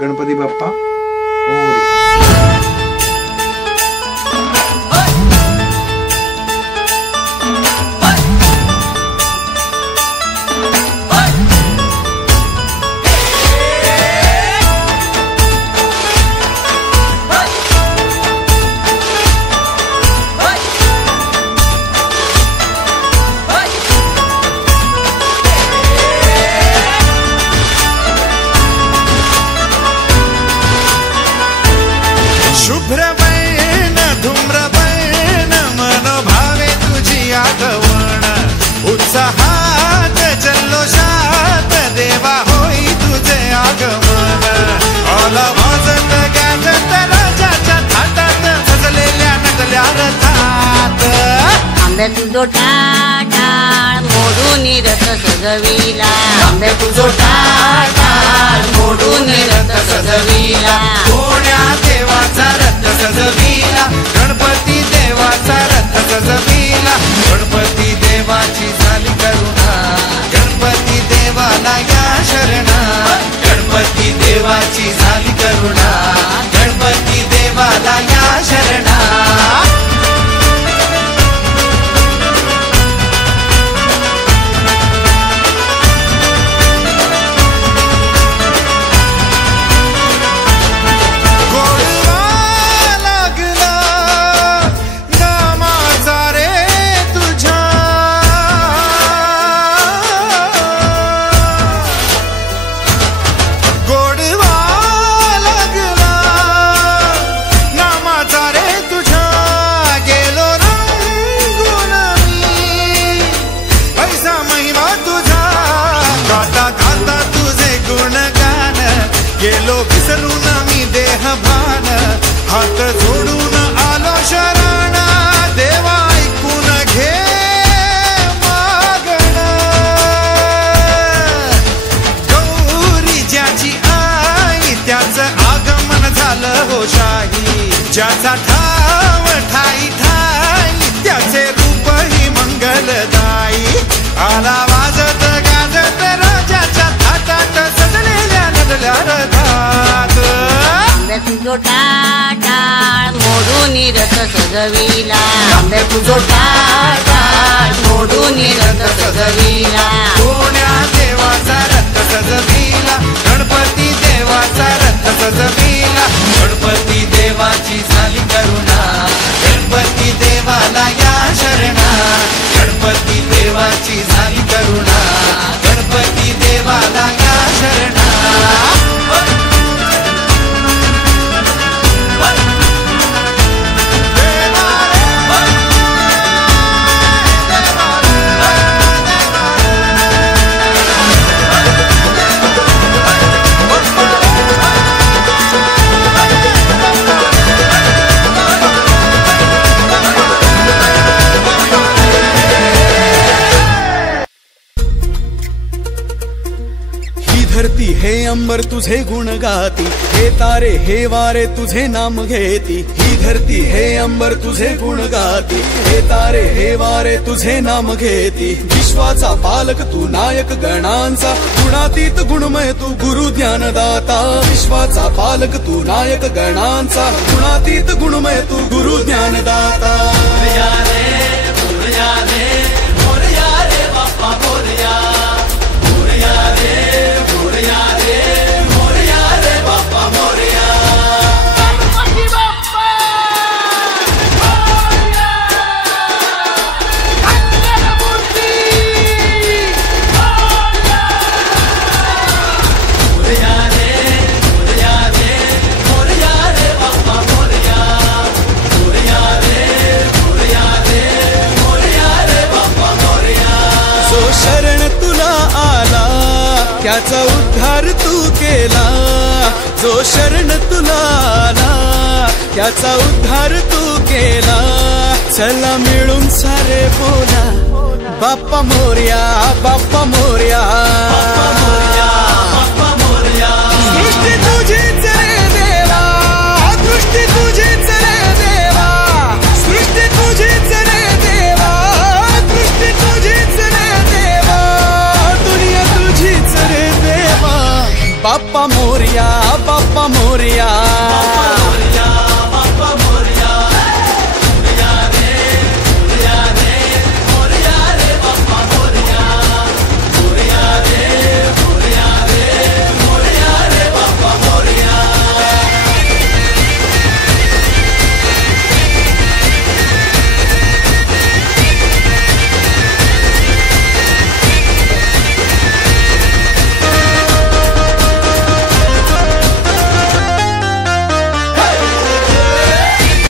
गणपती बाप्पा मोरया। शुभ्रवर्ण धूम्रवर्ण मनोभावे तुझी आगवण, उत्साहात जल्लोषात देवा होई तुझे आगमन। आला वाजत गाजत राजाच्या थाटात सजलेल्या नटल्या रथात। आंबे तुझो टाळ मोडून रथ सजविला, आंबे तुझो टाळ मोडून रथ सजविला। कोण्या देवाचा रथ सजविला, गणपती देवाचा रथ सजविला। गणपती देवाची झाली करुणा, गणपती देवाला या शरणा। गणपती देवाची झाली करुणा, गणपती देवाला या शरणा। गेलो विसरून मी देह भान, हात जोडून आलो शरण। देवा ऐकून घे मागण, गौरी ज्याची आई त्याचं आगमन झालं हो शाही। ज्याचा ठाव ठाई ठाई त्याचे रूप ही मंगलदायी। आला वाजत गाजत राजाच्या थाटात सजलेल्या नटल्या रथात। आंबे तुझो टाळ मोडून रथ सजविला, आंबे तुझो टाळ मोडून रथ सजविला। कोण्या देवाचा रथ सजविला, गणपती देवाचा रथ सजविला। गणपती देवाची झाली करुणा, गणपती देवाला या शरणा। गणपती देवाची झाली करुणा, गणपती देवाला या शरणा। धरती हे अंबर तुझे गुण गाती, हे तारे हे वारे तुझे नाम घेती। ही धरती हे अंबर तुझे गुण गाती, हे तारे हे वारे तुझे नाम घेती। विश्वाचा पालक तू नायक गणांचा, गुणातीत गुणमय तू गुरु ज्ञानदाता। विश्वाचा पालक तू नायक गणांचा, गुणातीत गुणमय तू गुरु ज्ञानदाता। मोरया रे मोरया रे मोरया रे बाप्पा मोरया, मोरया रे मोरया रे मोरया रे बाप्पा मोरया। गणपती बाप्पा मोरया, मंगलमूर्ती मोरया। मोरया रे मोरया रे मोरया रे बाप्पा मोरया, मोरया रे मोरया रे मोरया रे बाप्पा मोरया। जो शरण तुला आला त्याचा उद्धार तू केला, जो शरण तुला आला त्याचा उद्धार तू केला। चला मिळून सारे बोला बाप्पा मोरया, बाप्पा मोरया, बाप्पा मोरया, बाप्पा